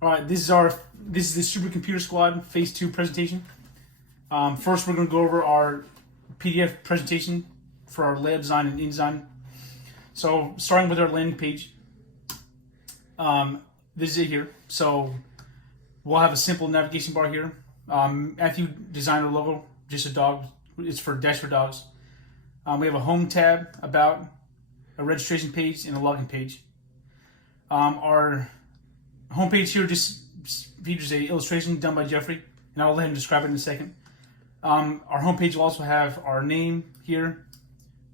All right, this is the Supercomputer Squad Phase 2 presentation. First, we're going to go over our PDF presentation for our layout design and InDesign. So, starting with our landing page, this is it here. So, we'll have a simple navigation bar here. Matthew designed our logo, just a dog. It's for Dash for Dogs. We have a home tab, about, a registration page, and a login page. Our homepage here just features an illustration done by Jeffrey, and I'll let him describe it in a second. Our homepage will also have our name here,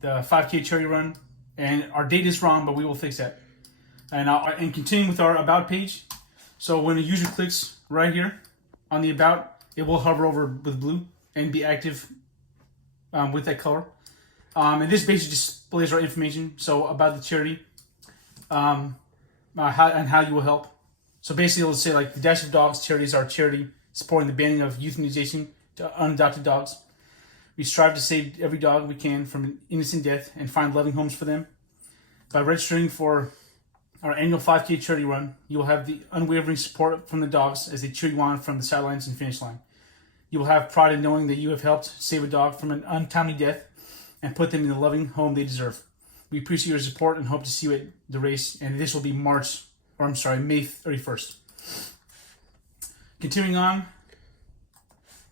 the 5K charity run, and our date is wrong, but we will fix that. And continuing with our about page, so when a user clicks right here on the about, it will hover over with blue and be active with that color. And this basically displays our information, so about the charity, how you will help. So basically, it'll say like the Dash of Dogs charity is our charity supporting the banning of euthanization to unadopted dogs. We strive to save every dog we can from an innocent death and find loving homes for them. By registering for our annual 5K charity run, you will have the unwavering support from the dogs as they cheer you on from the sidelines and finish line. You will have pride in knowing that you have helped save a dog from an untimely death and put them in the loving home they deserve. We appreciate your support and hope to see you at the race, and this will be May 31st. Continuing on.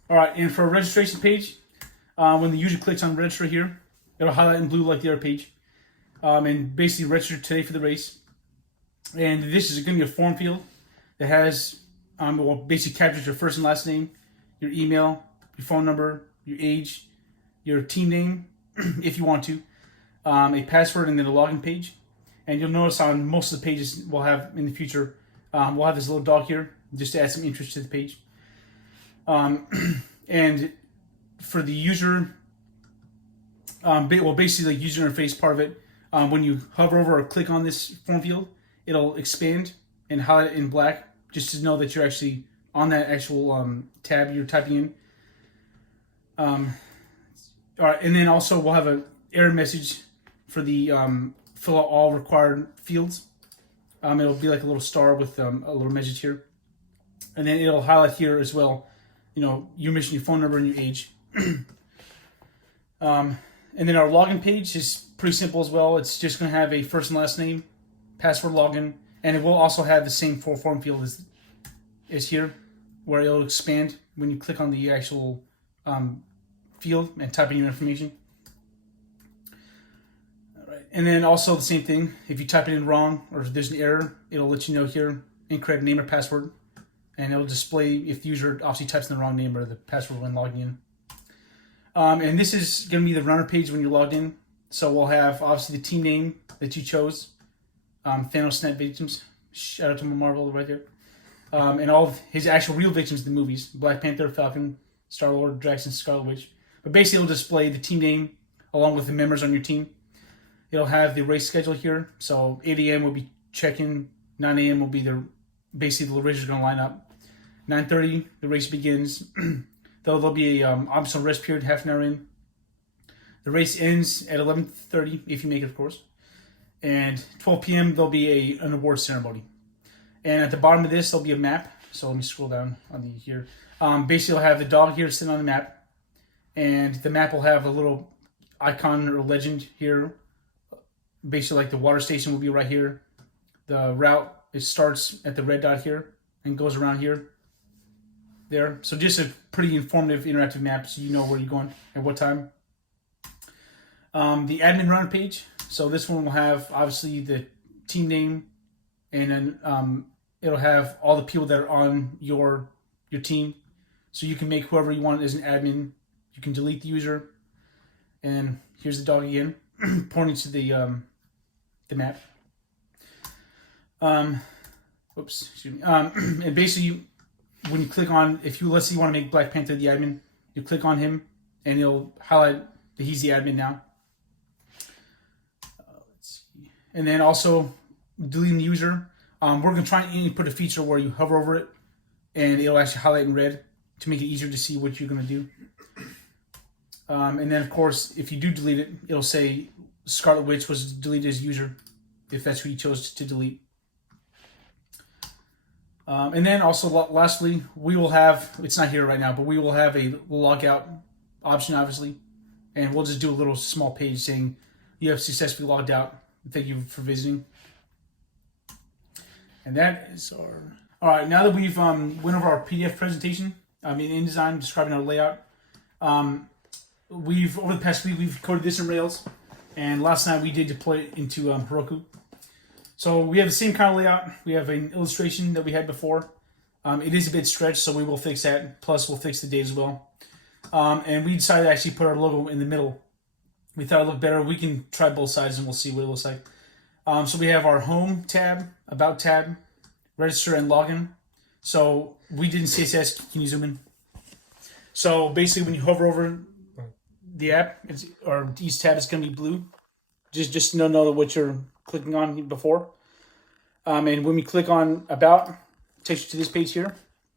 All right, and for a registration page, when the user clicks on register here, it'll highlight in blue like the other page, and basically register today for the race. And this is going to be a form field that has, basically captures your first and last name, your email, your phone number, your age, your team name, if you want to, a password, and then a login page. And you'll notice on most of the pages we'll have in the future, we'll have this little dog here just to add some interest to the page. And for the user, basically the user interface part of it, when you hover over or click on this form field, it'll expand and highlight it in black just to know that you're actually on that actual tab you're typing in. All right, and then also we'll have an error message for the fill out all required fields. It'll be like a little star with a little message here, and then it'll highlight here as well, your mission, your phone number, and your age. And then our login page is pretty simple as well. It's just going to have a first and last name, password, login, and it will also have the same form field as here, where it'll expand when you click on the actual field and type in your information. All right, and then also the same thing. If you type it in wrong or if there's an error, it'll let you know here, incorrect name or password, and it'll display if the user obviously types in the wrong name or the password when logging in. And this is going to be the runner page when you're logged in. So we'll have obviously the team name that you chose, Thanos Net Victims. Shout out to Marvel right there. And all of his actual real victims in the movies: Black Panther, Falcon, Star-Lord, Drax, and Scarlet Witch. But basically, it'll display the team name along with the members on your team. It'll have the race schedule here. So 8 a.m. will be check-in. 9 a.m. will be basically the race is going to line up. 9:30, the race begins. There'll be a optional rest period, half an hour in. The race ends at 11:30, if you make it, of course. And 12 p.m., there'll be an award ceremony. And at the bottom of this, there'll be a map. So let me scroll down on here. Basically, I'll have the dog here sitting on the map. And the map will have a little icon or legend here. Basically, like the water station will be right here. The route, it starts at the red dot here and goes around here. There. So just a pretty informative, interactive map so you know where you're going at what time. The admin runner page. So this one will have, obviously, the team name. And then it'll have all the people that are on your team. So you can make whoever you want as an admin. You can delete the user, and here's the dog again, pointing to the map. Oops, excuse me. And basically, when you click on, let's say you want to make Black Panther the admin, you click on him, and it'll highlight that he's the admin now. Let's see. And then also deleting the user. We're going to try and input a feature where you hover over it, and it'll actually highlight in red to make it easier to see what you're going to do. And then, of course, if you do delete it, it'll say Scarlet Witch was deleted as user, if that's who you chose to delete. And then also, lastly, we will have, it's not here right now, but we will have a logout option, obviously. And we'll just do a little small page saying you have successfully logged out. Thank you for visiting. And that is our... All right, now that we've went over our PDF presentation, in InDesign, describing our layout, over the past week, we've coded this in Rails. And last night we did deploy it into Heroku. So we have the same kind of layout. We have an illustration that we had before. It is a bit stretched, so we will fix that. Plus, we'll fix the date as well. And we decided to actually put our logo in the middle. We thought it looked better. We can try both sides and we'll see what it looks like. So we have our Home tab, About tab, Register, and Login. So we did in CSS. Can you zoom in? So basically, when you hover over the app, or each tab, is going to be blue. Just to know what you're clicking on before. And when we click on About, it takes you to this page here.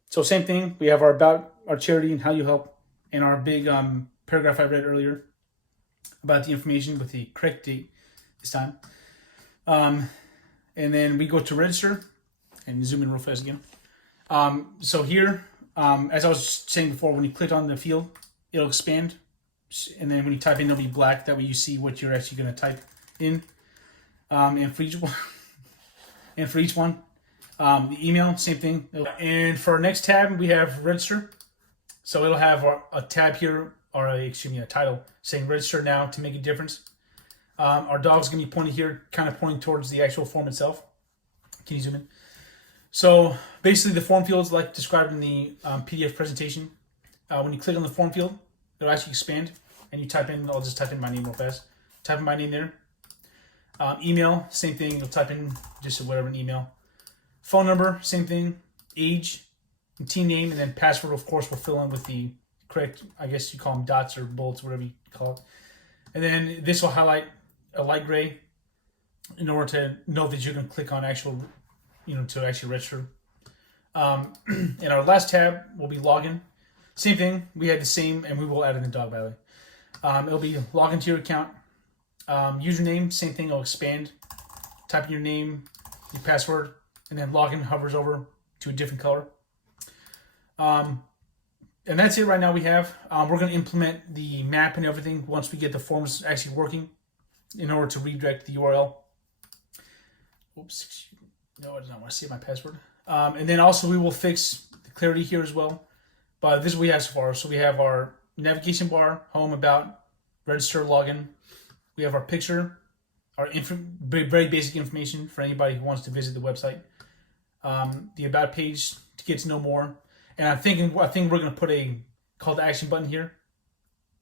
So same thing. We have our About, our charity, and how you help, and our big paragraph I read earlier about the information with the correct date this time. And then we go to Register, and zoom in real fast again. So here, as I was saying before, when you click on the field, it'll expand. And then when you type in, it'll be black. That way you see what you're actually going to type in. And for each one, the email, same thing. And for our next tab, we have Register. So it'll have a tab here, or a title saying Register now to make a difference. Our dog's going to be pointed here, kind of pointing towards the actual form itself. Can you zoom in? So basically the form field is like described in the PDF presentation. When you click on the form field, it'll actually expand, and you type in, I'll just type in my name real fast. Type in my name there. Email, same thing, you'll type in just whatever an email. Phone number, same thing. Age, and team name, and then password, of course, we'll fill in with the correct, I guess you call them dots or bullets, whatever you call it. And then this will highlight a light gray in order to know that you're going to click on actual, to actually register. And our last tab will be Login. Same thing, we had the same, and we will add in the dog, by the way. It'll be log into your account. Username, same thing, it'll expand. Type in your name, your password, and then login hovers over to a different color. And that's it right now we have. We're going to implement the map and everything once we get the forms actually working in order to redirect the URL. Oops, no, I do not want to save my password. And then also we will fix the clarity here as well. But this is what we have so far. So we have our navigation bar, Home, About, Register, Login. We have our picture, our very basic information for anybody who wants to visit the website. The About page to get to know more. And I think we're going to put a call to action button here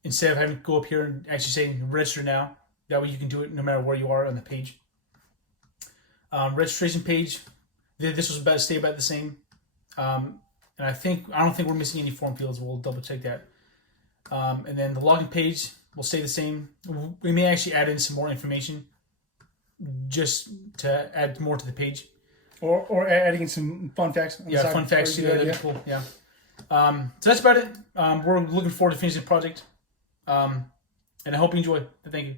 instead of having to go up here and actually saying register now. That way you can do it no matter where you are on the page. Registration page. This was about to stay about the same. And I don't think we're missing any form fields. We'll double check that. And then the login page will stay the same. We may actually add in some more information just to add more to the page. Or adding in some fun facts. Yeah, fun facts too. That'd be cool. Yeah. So that's about it. We're looking forward to finishing the project. And I hope you enjoy. Thank you.